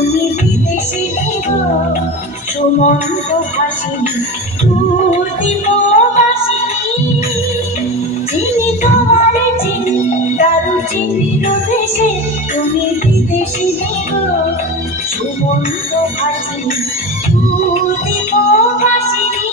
তুমি বিদেশিনী গো সুমন্ত ভাসিনী দূর দীপবাসিনী চিনি তোমারে চিনি দারুচিনির দেশে তুমি বিদেশিনী গো সুমন্ত ভাসিনী দূর দীপবাসিনী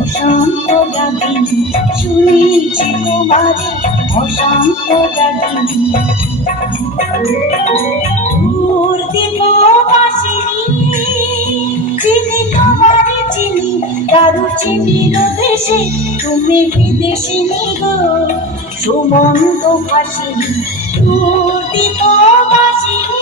অশান্ত গাগিনী শুনেছি তোমারে অশান্ত গাগিনী দূর দীপবাসিনী চিনি তোমারে চিনি দারুচিনির দেশে তুমি বিদেশিনী গো সুমন্ত ভাসিনী দূর দীপবাসিনী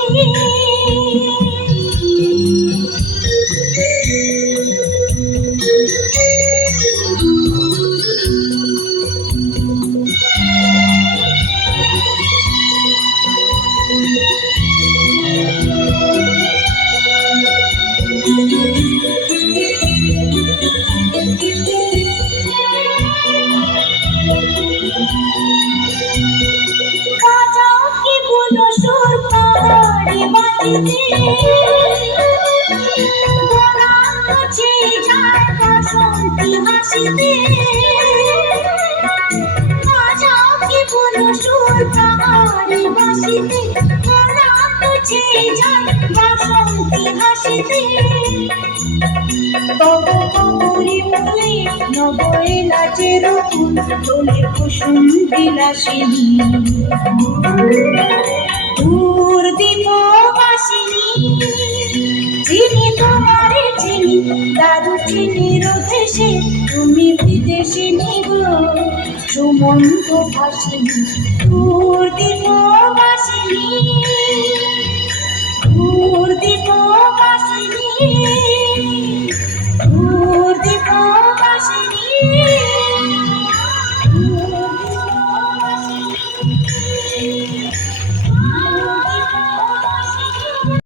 কুসুম বিলাসিনী দূর দীপবাসিনী চিনি তোমারে চিনি দারুচিনির দেশে তুমি বিদেশিনী গো সুমন্ত ভাসিনী দূর দীপবাসিনী দূর দীপবাসিনী দূর দীপবাসিনী